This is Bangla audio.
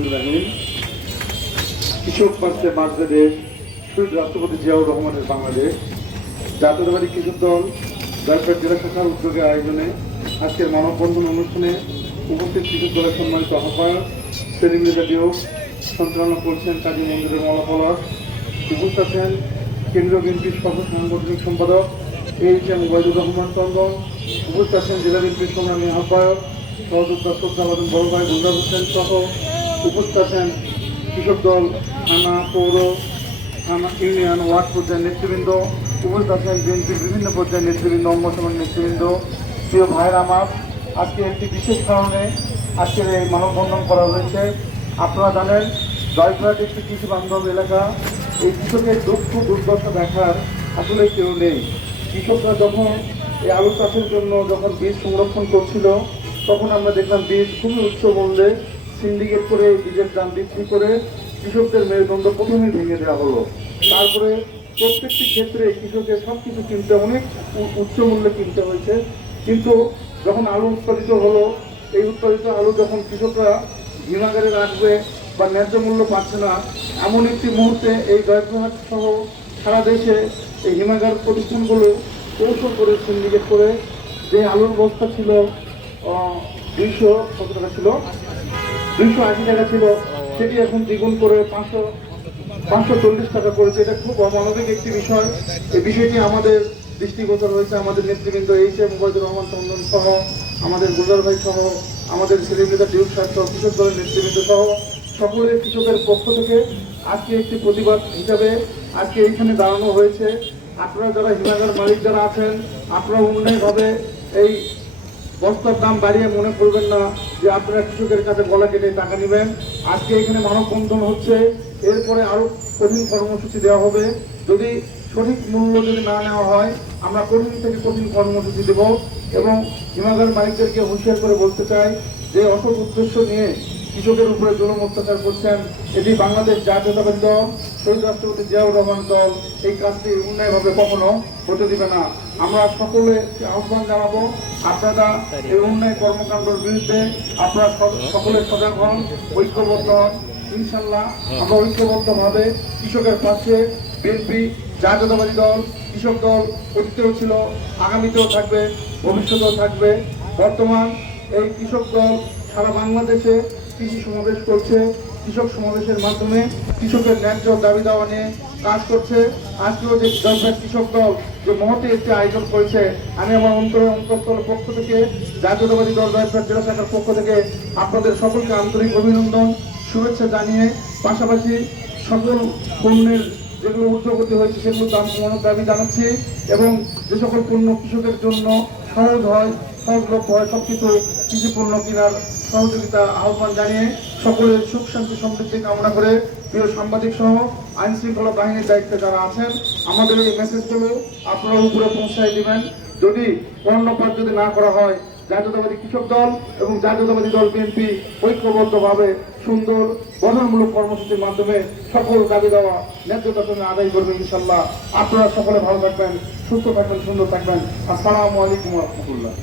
রহমানির রহিম। কৃষক বাঁচতে দেশ, শহীদ রাষ্ট্রপতি জিয়াউর রহমানের বাংলাদেশ জাতীয়তাবাদী কৃষক দল জয়পুরহাট জেলা শাখার উদ্যোগে আয়োজনে আজকের মানববন্ধন অনুষ্ঠানে উপস্থিত কৃষক দলের সম্মানিত আহ্বায়ক সেলিম রেজা ডিউক সঞ্চালনা করছেন কাজী মঞ্জুরুল মওলা পলাশ। উপস্থিত আছেন কেন্দ্রীয় বিএনপির সহ সাংগঠনিক সম্পাদক এইচ.এম. ওবায়দুর রহমান চন্দন। উপস্থিত আছেন জেলা বিএনপির সংগ্রামী আহ্বায়ক সহযোদ্ধা শ্রদ্ধাবাদন বড় ভাই গুলজার হোসেন সহ উপস্থিত আছেন কৃষক দল থানা, পৌর, থানা, ইউনিয়ন, ওয়ার্ড পর্যায়ের নেতৃবৃন্দ। উপস্থিত আছেন বিএনপির বিভিন্ন পর্যায়ের নেতৃবৃন্দ, অঙ্গসংগঠন নেতৃবৃন্দ। প্রিয় ভাইয়ের আমার, আজকে একটি বিশেষ কারণে আজকের এই মানববন্ধন করা হয়েছে। আপনারা জানেন জয়পুরহাট একটি কৃষি বান্ধব এলাকা। এই কৃষকের দুঃখ দুর্দশা দেখার আসলে কেউ নেই। কৃষকরা যখন এই আলু চাষের জন্য যখন বীজ সংরক্ষণ করছিল, তখন আমরা দেখলাম বীজ খুবই উচ্চ মূল্যে সিন্ডিকেট করে বীজের দাম বিক্রি করে কৃষকদের মেরুদণ্ড প্রথমেই ভেঙে দেওয়া হলো। তারপরে প্রত্যেকটি ক্ষেত্রে কৃষকের সব কিছু কিনতে অনেক উচ্চ মূল্যে কিনতে হয়েছে। কিন্তু যখন আলু উৎপাদিত হলো, এই উৎপাদিত আলু যখন কৃষকরা হিমাগারে রাখবে বা ন্যায্য মূল্য পাচ্ছে না, এমন একটি মুহূর্তে এই জয়পুরহাট সহ সারা দেশে এই হিমাগার প্রতিষ্ঠানগুলো কৌশল করে সিন্ডিকেট করে যে আলুর বস্তা ছিল 200 কত টাকা ছিল, 280 টাকা ছিল, সেটি এখন দ্বিগুণ করে 540 টাকা করেছে। এটা খুব অমানবিক একটি বিষয়। এই বিষয়টি আমাদের দৃষ্টিগোচর হয়েছে। আমাদের নেতৃবৃন্দ এইচ.এম. ওবায়দুর রহমান চন্দন সহ, আমাদের গুলজার ভাই সহ, আমাদের সেলিব্রিটি ডিউক সাহেব সহ, কৃষক দলের নেতৃবৃন্দ সহ সকলের কৃষকের পক্ষ থেকে আজকে একটি প্রতিবাদ হিসাবে আজকে এইখানে দাঁড়ানো হয়েছে। আপনারা যারা হিমাগার মালিক যারা আছেন, আপনারা অন্যায়ভাবে এই বস্তার দাম বাড়িয়ে মনে করবেন না যে আপনারা কৃষকের কাছে গলা কেটে টাকা নেবেন। আজকে এখানে মানববন্ধন হচ্ছে, এরপরে আরো কঠিন কর্মসূচি দেওয়া হবে। যদি সঠিক মূল্য যদি না নেওয়া হয়, আমরা কঠিন থেকে কঠিন কর্মসূচি দেব। এবং হিমাগার মালিকদেরকে হুঁশিয়ার করে বলতে চাই যে অসৎ উদ্দেশ্য নিয়ে কৃষকের উপরে জুলুম অত্যাচার করছেন, এটি বাংলাদেশ জাতীয়তাবাদী দল শহীদ রাষ্ট্রপতি জিয়াউর রহমান দল এই কাজটি অন্যায়ভাবে কখনো হতে দিবে না। আমরা সকলে আহ্বান জানাবো, আপনারা এই অন্যায় কর্মকাণ্ডের বিরুদ্ধে আপনারা সকলে সজাগ হন, ঐক্যবদ্ধ হন। ইনশাল্লাহ আমরা ঐক্যবদ্ধভাবে কৃষকের পাশে বিএনপি জাতীয়তাবাদী দল, কৃষক দল অতীতেও ছিল, আগামীতেও থাকবে, ভবিষ্যতেও থাকবে। বর্তমান এই কৃষক দল সারা বাংলাদেশে কৃষি সমাবেশ করছে। কৃষক সমাবেশের মাধ্যমে কৃষকের ন্যায্য দাবি দাওয়া নিয়ে কাজ করছে। আজকেও যে জয়পুরহাট কৃষক দল যে মহতে একটি আয়োজন করেছে, আমি আমার অন্তরস্থলের পক্ষ থেকে জাতীয়তাবাদী দল জয়পুরহাট জেলা শাখার পক্ষ থেকে আপনাদের সকলকে আন্তরিক অভিনন্দন, শুভেচ্ছা জানিয়ে পাশাপাশি সকল পণ্যের যেগুলো ঊর্ধ্বগতি হয়েছে সেগুলো দাম কমানোর দাবি জানাচ্ছি। এবং যে সকল পণ্য কৃষকের জন্য সহজ হয়, সহজলভ্য হয়, সবকিছু কৃষি পণ্য কেনার সহযোগিতা আহ্বান জানিয়ে সকলের সুখ শান্তি সমৃদ্ধি কামনা করে প্রিয় সাংবাদিক সহ আইন শৃঙ্খলা বাহিনীর দায়িত্বে যারা আছেন, আমাদের এই মেসেজগুলো আপনারা উপরে পৌঁছায় দিবেন। যদি কর্ণপাত যদি না করা হয়, জাতীয়তাবাদী কৃষক দল এবং জাতীয়তাবাদী দল বিএনপি ঐক্যবদ্ধভাবে সুন্দর গঠনমূলক কর্মসূচির মাধ্যমে সকল দাবি দেওয়া ন্যায্যতার সঙ্গে আদায় করবেন ইনশাল্লাহ। আপনারা সকলে ভালো থাকবেন, সুস্থ থাকবেন, সুন্দর থাকবেন। আসসালামু আলাইকুম ওয়া রাহমাতুল্লাহ।